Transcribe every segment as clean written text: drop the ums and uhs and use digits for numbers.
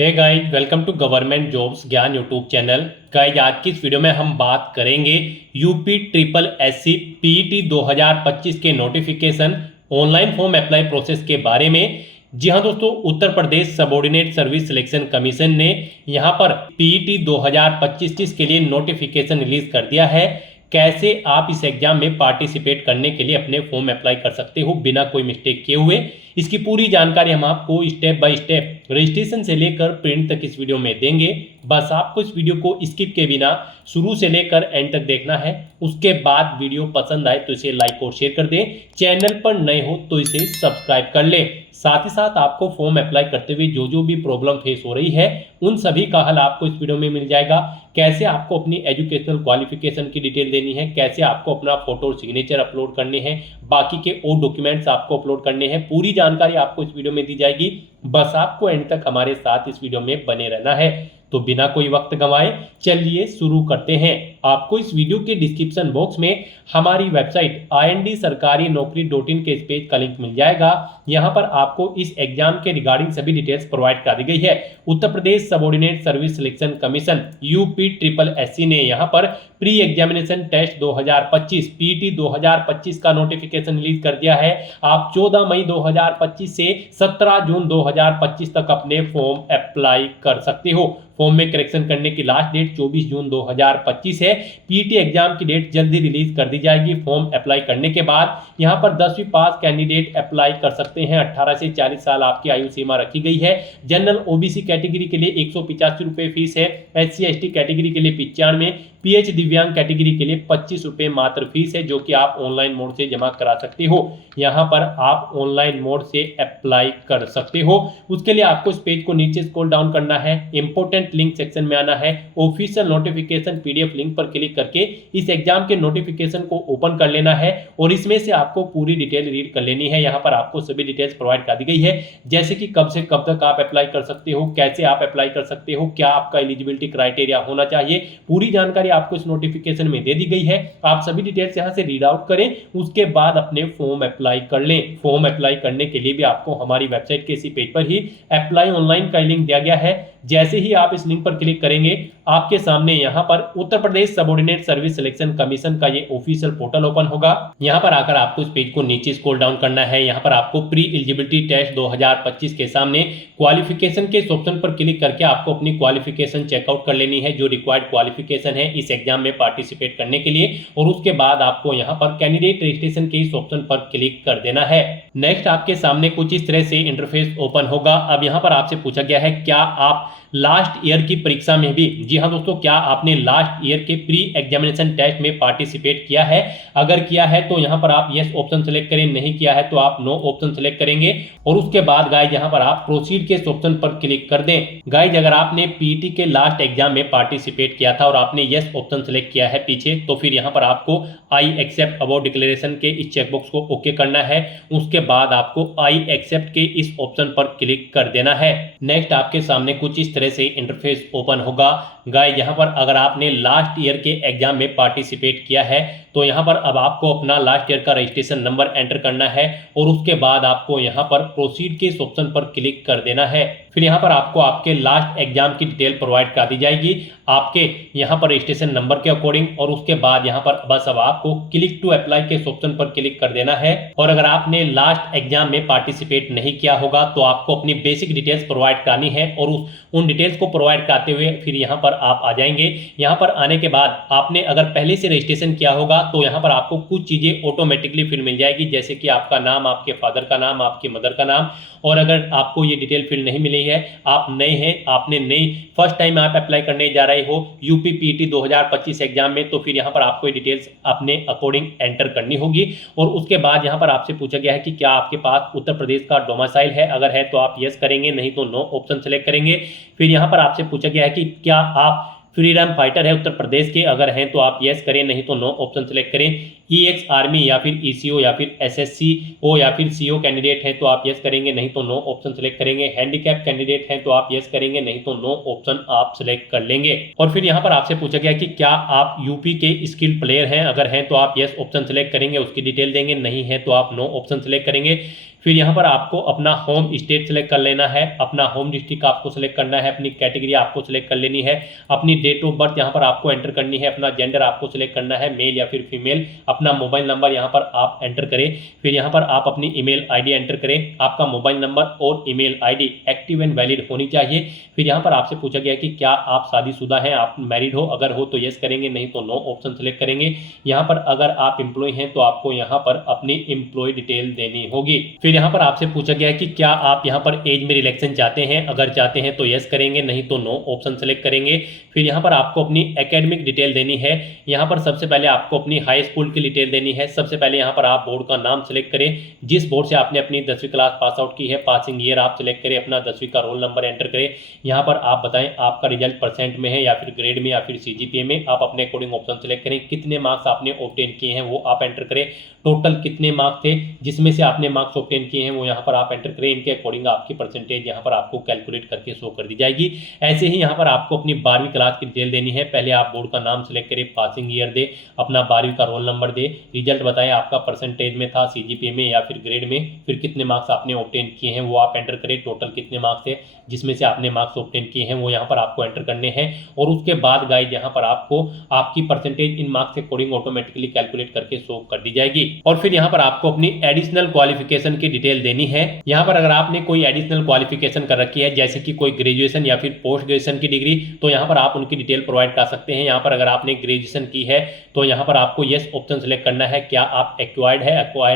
Hey guys, welcome to government jobs Gyan YouTube channel. Guys, आज की इस वीडियो में हम बात करेंगे यूपी ट्रिपल एससी पीईटी 2025 के notification online form apply process के बारे में। जी हाँ दोस्तों, उत्तर Pradesh subordinate service selection commission ने यहाँ पर पीईटी 2025 के लिए नोटिफिकेशन रिलीज कर दिया है। कैसे आप इस एग्जाम में पार्टिसिपेट करने के लिए अपने फॉर्म अप्लाई कर सकते हो बिना कोई मिस्टेक किए हुए, इसकी पूरी जानकारी हम आपको स्टेप बाय स्टेप रजिस्ट्रेशन से लेकर प्रिंट तक इस वीडियो में देंगे। बस आपको इस वीडियो को स्किप के बिना शुरू से लेकर एंड तक देखना है। उसके बाद वीडियो पसंद आए तो इसे लाइक और शेयर कर दें। चैनल पर नए हो तो इसे सब्सक्राइब कर लें। साथ ही साथ आपको फॉर्म अप्लाई करते हुए जो भी प्रॉब्लम फेस हो रही है उन सभी का हल आपको इस वीडियो में मिल जाएगा। कैसे आपको अपनी एजुकेशनल क्वालिफिकेशन की डिटेल देनी है, कैसे आपको अपना फोटो और सिग्नेचर अपलोड करने हैं, बाकी के और डॉक्यूमेंट्स आपको अपलोड करने हैं, पूरी जानकारी आपको इस वीडियो में दी जाएगी। बस आपको एंड तक हमारे साथ इस वीडियो में बने रहना है। तो बिना कोई वक्त गंवाए चलिए शुरू करते हैं। आपको इस वीडियो के डिस्क्रिप्शन बॉक्स में हमारी वेबसाइट IND-sarkari-naukri.in के इस पेज का लिंक मिल जाएगा। यहाँ पर आपको इस एग्जाम के रिगार्डिंग सभी डिटेल्स प्रोवाइड कर दी गई है। Uttar Pradesh subordinate service selection commission UP triple SC ने यहाँ पर प्री एग्जामिनेशन टेस्ट 2025 पीटी 2025 का नोटिफिकेशन रिलीज कर दिया है। आप 14 मई 2025 से 17 जून 2025 तक अपने फॉर्म अप्लाई कर सकते हो। फॉर्म में करेक्शन करने की लास्ट डेट 24 जून 2025 है। पीटी एग्जाम की डेट जल्दी रिलीज कर दी जाएगी। फॉर्म अप्लाई करने के बाद यहाँ पर 10वीं पास कैंडिडेट अप्लाई कर सकते हैं। 18 से 40 साल आपकी आयु सीमा रखी गई है। जनरल ओबीसी कैटेगरी के लिए 185 रुपये फीस है। SC ST कैटेगरी के लिए 95, PH दिव्यांग कैटेगरी के लिए 25 रुपये मात्र फीस है, जो कि आप ऑनलाइन मोड से जमा करा सकते हो। यहाँ पर आप ऑनलाइन मोड से अप्लाई कर सकते हो। उसके लिए आपको इस पेज को नीचे स्क्रॉल डाउन करना है, इंपोर्टेंट लिंक सेक्शन में आना है, ऑफिशियल नोटिफिकेशन PDF लिंक पर क्लिक करके इस एग्जाम के नोटिफिकेशन को ओपन कर लेना है और इसमें से आपको पूरी डिटेल रीड कर लेनी है। यहाँ पर आपको सभी डिटेल्स प्रोवाइड कर दी गई है, जैसे कि कब से कब तक आप अप्लाई कर सकते हो, कैसे आप अप्लाई कर सकते हो, क्या आपका एलिजिबिलिटी क्राइटेरिया होना चाहिए। पूरी जानकारी आपको इस नोटिफिकेशन में दे दी गई है। आप सभी डिटेल्स यहां से रीड आउट करें, उसके बाद अपने फॉर्म अप्लाई कर लें। फॉर्म अप्लाई करने के लिए भी आपको हमारी वेबसाइट के इसी पेज पर ही अप्लाई ऑनलाइन का लिंक दिया गया है। जैसे ही आप इस लिंक पर क्लिक करेंगे, आपके सामने यहाँ पर उत्तर Pradesh subordinate service selection commission का ये ऑफिशियल पोर्टल ओपन होगा। यहाँ पर आकर आपको इस पेज को नीचे स्क्रॉल डाउन करना है। यहाँ पर आपको प्री एलिजिबिलिटी टेस्ट 2025 के सामने क्वालिफिकेशन के ऑप्शन पर क्लिक करके आपको अपनी क्वालिफिकेशन चेकआउट कर लेनी है, जो रिक्वायर्ड क्वालिफिकेशन है इस एग्जाम में पार्टिसिपेट करने के लिए। और उसके बाद आपको यहाँ पर कैंडिडेट रजिस्ट्रेशन के इस ऑप्शन पर क्लिक कर देना है। नेक्स्ट आपके सामने कुछ इस तरह से इंटरफेस ओपन होगा। अब यहाँ पर आपसे पूछा गया है, क्या आप लास्ट ईयर की परीक्षा में भी, जी हाँ दोस्तों, क्या आपने लास्ट ईयर के प्री एग्जामिनेशन टेस्ट में पार्टिसिपेट किया है। अगर किया है तो यहाँ पर आप यस ऑप्शन सेलेक्ट करें, नहीं किया है तो आप नो ऑप्शन सेलेक्ट करेंगे। और उसके बाद गाइज यहाँ पर आप प्रोसीड के ऑप्शन पर क्लिक कर दें। गाइज, अगर आपने पीटी के लास्ट एग्जाम में पार्टिसिपेट किया था और आपने यस ऑप्शन सेलेक्ट किया है पीछे, तो फिर यहाँ पर आपको आई एक्सेप्ट अबाउट डिक्लेरेशन के इस चेकबॉक्स को ओके करना है। उसके बाद आपको आई एक्सेप्ट के इस ऑप्शन पर क्लिक कर देना है। नेक्स्ट आपके सामने कुछ इस तरह से इंटरफेस ओपन होगा। गाइस, यहाँ पर अगर आपने लास्ट ईयर के एग्जाम में पार्टिसिपेट किया है तो यहाँ पर अब आपको अपना लास्ट ईयर का रजिस्ट्रेशन नंबर एंटर करना है और उसके बाद आपको यहाँ पर प्रोसीड के इस ऑप्शन पर क्लिक कर देना है। फिर यहाँ पर आपको आपके लास्ट एग्जाम की डिटेल प्रोवाइड कर दी जाएगी आपके यहाँ पर रजिस्ट्रेशन नंबर के अकॉर्डिंग। और उसके बाद यहाँ पर बस अब आपको क्लिक टू अप्लाई के ऑप्शन पर क्लिक कर देना है। और अगर आपने लास्ट एग्जाम में पार्टिसिपेट नहीं किया होगा तो आपको अपनी बेसिक डिटेल्स प्रोवाइड करनी है और उन डिटेल्स को प्रोवाइड करते हुए फिर यहाँ पर आप आ जाएंगे। यहाँ पर आने के बाद आपने अगर पहले से रजिस्ट्रेशन किया होगा तो यहाँ पर आपको कुछ चीजें ऑटोमेटिकली फिर मिल जाएगी, जैसे कि आपका नाम, आपके फादर का नाम, आपकी मदर का नाम। और अगर आपको ये डिटेल फिल नहीं मिली है, आप नए हैं, आपने नई फर्स्ट टाइम आप अप्लाई करने जा रहे हो यूपी पीटी 2025 एग्जाम में, तो फिर यहाँ पर आपको ये डिटेल्स अपने अकॉर्डिंग एंटर करनी होगी। और उसके बाद यहाँ पर आपसे पूछा गया है कि क्या आपके पास उत्तर प्रदेश का डोमिसाइल है। अगर है तो आप यस करेंगे, नहीं तो नो ऑप्शन सेलेक्ट करेंगे। फिर यहाँ पर आपसे पूछा गया है कि क्या आप फ्रीडम फाइटर है उत्तर प्रदेश के। अगर हैं तो आप यस करें, नहीं तो नो ऑप्शन सेलेक्ट करें। EX आर्मी या फिर ECO या फिर SSCO या फिर CO कैंडिडेट हैं तो आप यस करेंगे, नहीं तो नो ऑप्शन सेलेक्ट करेंगे। हैंडीकैप कैंडिडेट हैं तो आप यस करेंगे, नहीं तो नो ऑप्शन आप सिलेक्ट कर लेंगे। और फिर यहाँ पर आपसे पूछा गया कि क्या आप यूपी के स्किल्ड प्लेयर हैं, अगर हैं तो आप यस ऑप्शन सेलेक्ट करेंगे, उसकी डिटेल देंगे, नहीं है तो आप नो ऑप्शन सेलेक्ट करेंगे। फिर यहाँ पर आपको अपना होम स्टेट सेलेक्ट कर लेना है, अपना होम डिस्ट्रिक्ट आपको सेलेक्ट करना है, अपनी कैटेगरी आपको सेलेक्ट कर लेनी है, अपनी डेट ऑफ बर्थ यहाँ पर आपको एंटर करनी है, अपना जेंडर आपको सेलेक्ट करना है, मेल या फिर फीमेल, अपना मोबाइल नंबर यहाँ पर आप एंटर करें। फिर यहाँ पर आप अपनी ईमेल आईडी एंटर करें, आपका मोबाइल नंबर और email ID active and valid होनी चाहिए। फिर यहाँ पर आपसे पूछा गया कि क्या आप शादीशुदा हैं, आप मैरिड हो, अगर हो तो यस करेंगे, नहीं तो नो ऑप्शन सेलेक्ट करेंगे। यहाँ पर अगर आप एम्प्लॉय हैं तो आपको यहाँ पर अपनी एम्प्लॉय डिटेल देनी होगी। फिर यहाँ पर आपसे पूछा गया कि क्या आप यहाँ पर एज में रिलैक्सेशन चाहते हैं, अगर चाहते हैं तो यस करेंगे, नहीं तो नो ऑप्शन सेलेक्ट करेंगे। फिर यहाँ पर आपको अपनी एकेडमिक डिटेल देनी है। यहाँ पर सबसे पहले आपको अपनी हाई स्कूल की डिटेल देनी है। सबसे पहले यहाँ पर आप बोर्ड का नाम सेलेक्ट करें, जिस बोर्ड से आपने अपनी 10वीं क्लास पास आउट की है, पासिंग ईयर आप सेलेक्ट करें, अपना 10वीं का रोल नंबर एंटर करें। यहाँ पर आप बताएं आपका रिजल्ट परसेंट में है या फिर ग्रेड में या फिर CGPA में, आप अपने अकॉर्डिंग ऑप्शन सेलेक्ट करें। कितने मार्क्स आपने ऑब्टेन किए हैं वो आप एंटर करें, टोटल कितने मार्क्स थे जिसमें से आपने मार्क्स ऑब्टेन किए हैं वो यहाँ पर आप एंटर करें। इनके अकॉर्डिंग आपकी परसेंटेज यहाँ पर आपको कैलकुलेट करके शो कर दी जाएगी। ऐसे ही यहाँ पर आपको अपनी 12वीं क्लास की डिटेल देनी है। पहले आप बोर्ड का नाम सेलेक्ट करें, पासिंग ईयर दे, अपना 12वीं का रोल नंबर दे, रिजल्ट बताएं आपका परसेंटेज में था, CGPA में या फिर ग्रेड में, फिर कितने मार्क्स आपने ऑब्टेन किए हैं वो आप एंटर करें, टोटल कितने मार्क्स थे जिसमें से आपने मार्क्स ऑब्टेन किए हैं वो यहाँ पर आपको एंटर करने हैं। और उसके बाद गाइस यहाँ पर आपको आपकी परसेंटेज इन मार्क्स के अकॉर्डिंग ऑटोमेटिकली कैलकुलेट करके शो कर दी जाएगी। और फिर यहाँ पर आपको अपनी एडिशनल क्वालिफिकेशन की डिटेल देनी है। यहाँ पर अगर आपने कोई एडिशनल क्वालिफिकेशन कर रखी है, जैसे कि कोई ग्रेजुएशन या फिर पोस्ट ग्रेजुएशन की डिग्री, तो यहाँ पर आप उनकी डिटेल प्रोवाइड कर सकते हैं। यहाँ पर अगर आपने ग्रेजुएशन की है तो यहाँ पर आपको यस ऑप्शन सेलेक्ट करना है। क्या आप एक्वायर्ड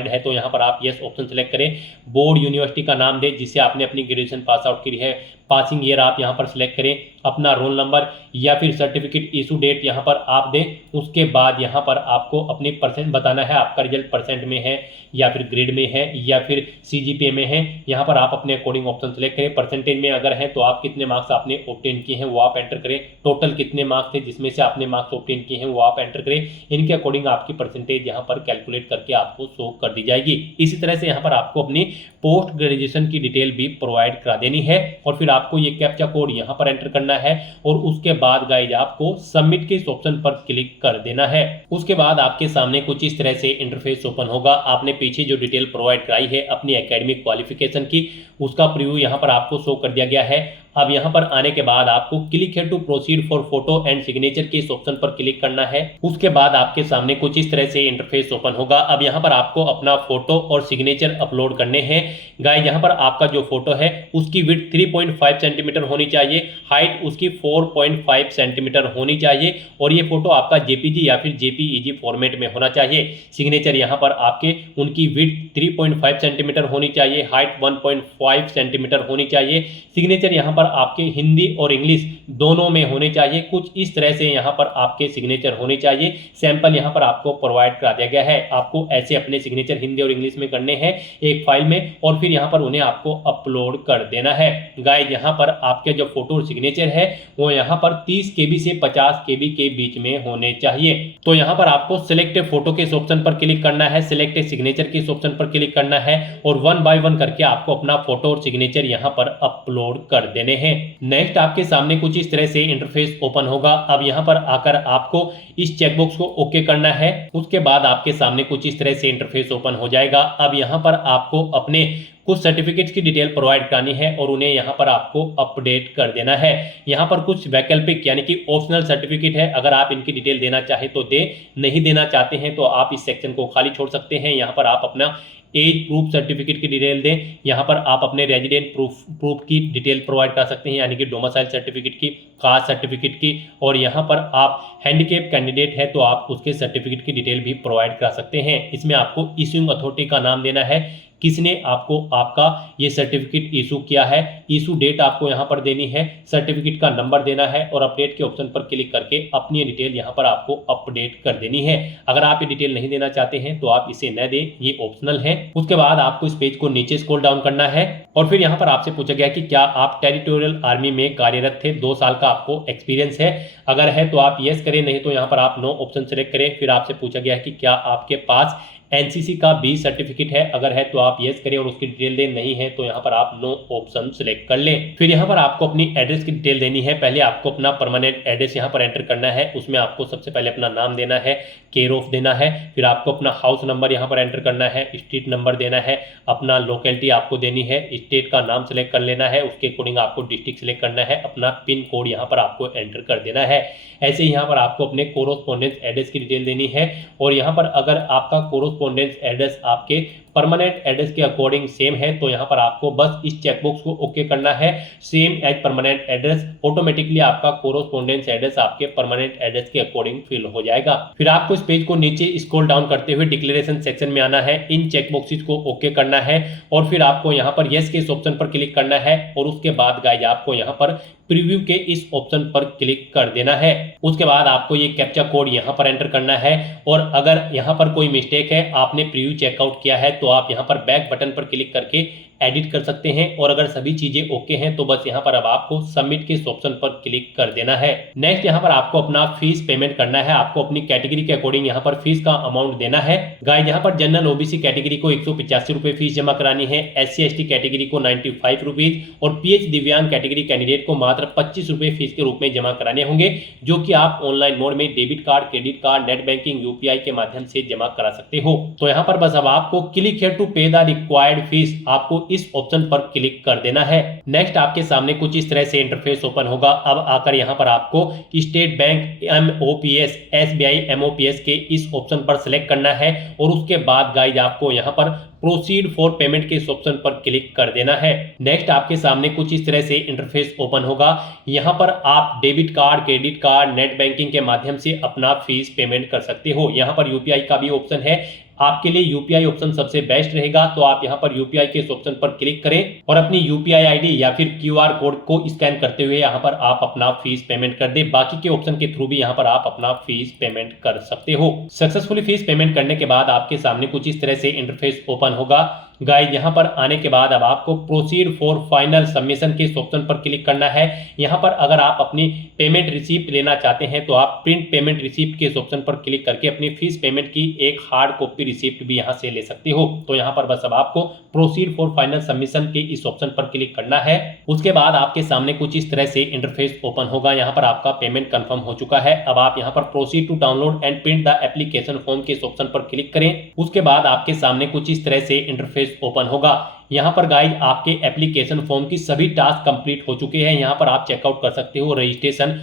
है तो यहाँ पर आप यस ऑप्शन सेलेक्ट करें। बोर्ड यूनिवर्सिटी का नाम दें जिससे आपने अपनी ग्रेजुएशन पास आउट की है, पासिंग ईयर आप यहाँ पर सिलेक्ट करें, अपना रोल नंबर या फिर सर्टिफिकेट इशू डेट यहाँ पर आप दें। उसके बाद यहाँ पर आपको अपनी परसेंट बताना है, आपका रिजल्ट परसेंट में है या फिर ग्रेड में है या फिर CGPA में है। यहाँ पर आप अपने अकॉर्डिंग ऑप्शन सेलेक्ट करें। परसेंटेज में अगर है तो आप कितने मार्क्स आपने ऑब्टेन किए हैं वो आप एंटर करें, टोटल कितने मार्क्स थे जिसमें से आपने मार्क्स ऑब्टेन किए हैं वो आप एंटर करें। इनके अकॉर्डिंग आपकी परसेंटेज यहाँ पर कैलकुलेट करके आपको शो कर दी जाएगी। इसी तरह से यहाँ पर आपको अपनी पोस्ट ग्रेजुएशन की डिटेल भी प्रोवाइड करा देनी है। और फिर आपको ये कैप्चा कोड यहाँ पर एंटर करना है और उसके बाद गाइज आपको सबमिट के इस ऑप्शन पर क्लिक कर देना है। उसके बाद आपके सामने कुछ इस तरह से इंटरफेस ओपन होगा। आपने पीछे जो डिटेल प्रोवाइड कराई है अपनी एकेडमिक क्वालिफिकेशन की, उसका प्रीव्यू यहाँ पर आपको शो कर दिया गया है। अब यहाँ पर आने के बाद आपको क्लिक है to proceed for photo and signature के इस ऑप्शन पर क्लिक करना है। उसके बाद आपके सामने कुछ इस तरह से इंटरफेस ओपन होगा। अब यहाँ पर आपको अपना फोटो और सिग्नेचर अपलोड करने हैं। गाइस यहाँ पर आपका जो फोटो है उसकी विड्थ 3.5 सेंटीमीटर होनी चाहिए, हाइट उसकी 4.5 सेंटीमीटर होनी चाहिए और ये फोटो आपका JPG या फिर JPEG फॉर्मेट में होना चाहिए। सिग्नेचर यहाँ पर आपके उनकी विड्थ 3.5 सेंटीमीटर होनी चाहिए, हाइट 1.5 सेंटीमीटर होनी चाहिए। सिग्नेचर यहाँ पर आपके हिंदी और इंग्लिश दोनों में होने चाहिए। कुछ इस तरह से यहाँ पर आपके सिग्नेचर होने चाहिए। सैंपल यहाँ पर आपको प्रोवाइड करा दिया गया है। आपको ऐसे अपने सिग्नेचर हिंदी और इंग्लिश में करने हैं एक फाइल में और फिर यहाँ पर उन्हें आपको अपलोड कर देना है। गाइस यहाँ पर आपके जो फोटो और सिग्नेचर है वो यहाँ पर 30 KB से 50 KB के बीच में होने चाहिए। तो यहाँ पर आपको सिलेक्ट फोटो के इस ऑप्शन पर क्लिक करना है, सिलेक्ट सिग्नेचर के इस ऑप्शन पर क्लिक करना है और 1 बाय 1 करके आपको अपना फोटो और सिग्नेचर यहाँ पर अपलोड कर देने हैं। नेक्स्ट आपके सामने कुछ इस तरह से इंटरफेस ओपन होगा। अब यहाँ पर आकर आपको इस चेकबॉक्स को ओके करना है। उसके बाद आपके सामने कुछ इस तरह से इंटरफेस ओपन हो जाएगा। अब यहाँ पर आपको अपने कुछ सर्टिफिकेट्स की डिटेल प्रोवाइड करानी है और उन्हें यहाँ पर आपको अपडेट कर देना है। यहाँ पर कुछ वैकल्पिक यानी कि ऑप्शनल सर्टिफिकेट है, अगर आप इनकी डिटेल देना चाहे तो दे, नहीं देना चाहते हैं तो आप इस सेक्शन को खाली छोड़ सकते हैं। यहाँ पर आप अपना एज प्रूफ सर्टिफिकेट की डिटेल दें। यहाँ पर आप अपने रेजिडेंट प्रूफ की डिटेल प्रोवाइड कर सकते हैं यानी कि डोमिसाइल सर्टिफिकेट की, कास्ट सर्टिफिकेट की, और यहाँ पर आप हैंडीकैप कैंडिडेट है तो आप उसके सर्टिफिकेट की डिटेल भी प्रोवाइड करा सकते हैं। इसमें आपको इश्यूइंग अथॉरिटी का नाम देना है, किसने आपको आपका ये सर्टिफिकेट इशू किया है, इशू डेट आपको यहाँ पर देनी है, सर्टिफिकेट का नंबर देना है और अपडेट के ऑप्शन पर क्लिक करके अपनी ये डिटेल यहाँ पर आपको अपडेट कर देनी है। अगर आप ये डिटेल नहीं देना चाहते हैं तो आप इसे न दें, ये ऑप्शनल है। उसके बाद आपको इस पेज को नीचे स्क्रॉल डाउन करना है और फिर यहाँ पर आपसे पूछा गया कि क्या आप टेरिटोरियल आर्मी में कार्यरत थे, 2 साल का आपको एक्सपीरियंस है। अगर है तो आप यस करें, नहीं तो यहाँ पर आप नो ऑप्शन सेलेक्ट करें। फिर आपसे पूछा गया है कि क्या आपके पास एनसीसी का बी सर्टिफिकेट है। अगर है तो आप यस करें और उसकी डिटेल दें, नहीं है तो यहाँ पर आप नो ऑप्शन सिलेक्ट कर लें। फिर यहाँ पर आपको अपनी एड्रेस की डिटेल देनी है। पहले आपको अपना परमानेंट एड्रेस यहाँ पर एंटर करना है। उसमें आपको सबसे पहले अपना नाम देना है, केयर ऑफ देना है। फिर आपको अपना हाउस नंबर यहाँ पर एंटर करना है, स्ट्रीट नंबर देना है, अपना लोकेलिटी आपको देनी है, स्टेट का नाम सेलेक्ट कर लेना है, उसके अकॉर्डिंग आपको डिस्ट्रिक्ट सेलेक्ट करना है, अपना पिन कोड यहाँ पर आपको एंटर कर देना है। ऐसे ही यहाँ पर आपको अपने कोरोस्पोंडेंस एड्रेस की डिटेल देनी है और यहाँ पर अगर आपका कोरोस्पोंडेंस एड्रेस आपके परमानेंट एड्रेस के अकॉर्डिंग सेम है तो यहाँ पर आपको बस इस चेकबॉक्स को ओके करना है, same as permanent address. Automatically आपका कोरोस्पोंडेंस एड्रेस आपके परमानेंट एड्रेस के अकॉर्डिंग फिल हो जाएगा। फिर आपको इस पेज को नीचे स्क्रॉल डाउन करते हुए डिक्लेरेशन सेक्शन में आना है, इन चेकबॉक्सेस को ओके करना है और फिर आपको यहाँ पर यस के इस ऑप्शन पर क्लिक करना है और उसके बाद गाइज आपको यहाँ पर प्रीव्यू के इस ऑप्शन पर क्लिक कर देना है। उसके बाद आपको ये कैप्चा कोड यहाँ पर एंटर करना है और अगर यहाँ पर कोई मिस्टेक है, आपने प्रीव्यू चेकआउट किया है तो आप यहाँ पर बैक बटन पर क्लिक करके एडिट कर सकते हैं और अगर सभी चीजें ओके हैं तो बस यहाँ पर अब आपको सबमिट के इस ऑप्शन पर क्लिक कर देना है। नेक्स्ट यहाँ पर आपको अपना फीस पेमेंट करना है। आपको अपनी कैटेगरी के अकॉर्डिंग यहाँ पर फीस का अमाउंट देना है। गाइस यहाँ पर जनरल ओबीसी कैटेगरी को 185 रुपए फीस जमा करानी है, SC/ST कैटेगरी को 95 रुपीज और PH दिव्यांग कैटेगरी कैंडिडेट को मात्र 25 रुपए फीस के रूप में जमा कराने होंगे, जो कि आप ऑनलाइन मोड में debit card, credit card, net banking, UPI के माध्यम से जमा करा सकते हो। तो यहाँ पर बस अब आपको क्लिक हियर टू पे द रिक्वायर्ड फीस, आपको इस ऑप्शन पर क्लिक कर देना है। नेक्स्ट आपके सामने कुछ इस तरह से इंटरफेस ओपन होगा। अब आकर यहाँ पर आपको state bank MOPS, SBI MOPS के इस ऑप्शन पर सिलेक्ट करना है और उसके बाद गाइज आपको यहाँ पर प्रोसीड फॉर पेमेंट के इस ऑप्शन पर क्लिक कर देना है। नेक्स्ट आपके सामने कुछ इस तरह से इंटरफेस ओपन होगा। यहाँ पर आप debit card, credit card, net banking के माध्यम से अपना फीस पेमेंट कर सकते हो। यहाँ पर UPI का भी ऑप्शन है, आपके लिए UPI ऑप्शन सबसे बेस्ट रहेगा, तो आप यहाँ पर UPI के इस ऑप्शन पर क्लिक करें और अपनी UPI ID या फिर QR कोड को स्कैन करते हुए यहाँ पर आप अपना फीस पेमेंट कर दे। बाकी के ऑप्शन के थ्रू भी यहाँ पर आप अपना फीस पेमेंट कर सकते हो। सक्सेसफुली फीस पेमेंट करने के बाद आपके सामने कुछ इस तरह से इंटरफेस ओपन होगा। गाइस यहाँ पर आने के बाद अब आपको प्रोसीड फॉर फाइनल सबमिशन के इस ऑप्शन पर क्लिक करना है। यहाँ पर अगर आप अपनी पेमेंट रिसीप्ट लेना चाहते हैं तो आप प्रिंट पेमेंट रिसीप्ट के इस ऑप्शन पर क्लिक करके अपनी फीस पेमेंट की एक हार्ड कॉपी रिसीप्ट भी यहाँ से ले सकते हो। तो यहाँ पर बस अब आपको प्रोसीड फॉर फाइनल सबमिशन के इस ऑप्शन पर क्लिक करना है। उसके बाद आपके सामने कुछ इस तरह से इंटरफेस ओपन होगा। यहाँ पर आपका पेमेंट कंफर्म हो चुका है। अब आप यहाँ पर proceed to download and print the application form के इस ऑप्शन पर क्लिक करें। उसके बाद आपके सामने कुछ इस तरह से इंटरफेस ओपन होगा। यहाँ पर गाइस आपके एप्लीकेशन फॉर्म की सभी टास्क कंप्लीट हो चुके हैं। यहाँ पर आप चेकआउट कर सकते हो registration,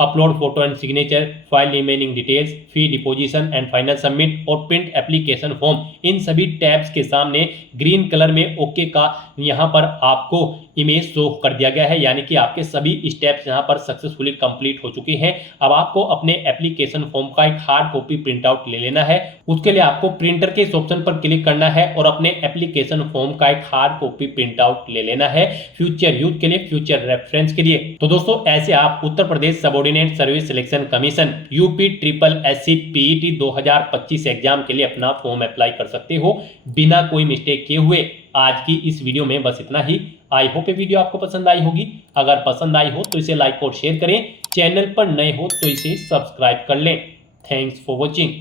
upload photo and signature, file remaining details, fee deposition and final submit और प्रिंट एप्लीकेशन फॉर्म। इन सभी टैब्स के सामने ग्रीन कलर में ओके का यहाँ पर आपको इमेज शो कर दिया गया है, यानी कि आपके सभी स्टेप्स यहाँ पर सक्सेसफुली कंप्लीट हो चुके हैं। अब आपको अपने एप्लीकेशन फॉर्म का एक हार्ड कॉपी प्रिंट आउट ले लेना है। उसके लिए आपको प्रिंटर के इस ऑप्शन पर क्लिक करना है और अपने एप्लीकेशन फॉर्म का एक हार्ड कॉपी प्रिंट आउट ले लेना है, फ्यूचर यूज के लिए, फ्यूचर रेफरेंस के लिए। तो दोस्तों ऐसे आप Uttar Pradesh subordinate service selection commission UPSSC PET 2025 exam के लिए अपना फॉर्म अप्लाई कर सकते हो बिना कोई मिस्टेक किए हुए। आज की इस वीडियो में बस इतना ही। आई होप ये वीडियो आपको पसंद आई होगी। अगर पसंद आई हो तो इसे लाइक और शेयर करें। चैनल पर नए हो तो इसे सब्सक्राइब कर लें। Thanks for watching.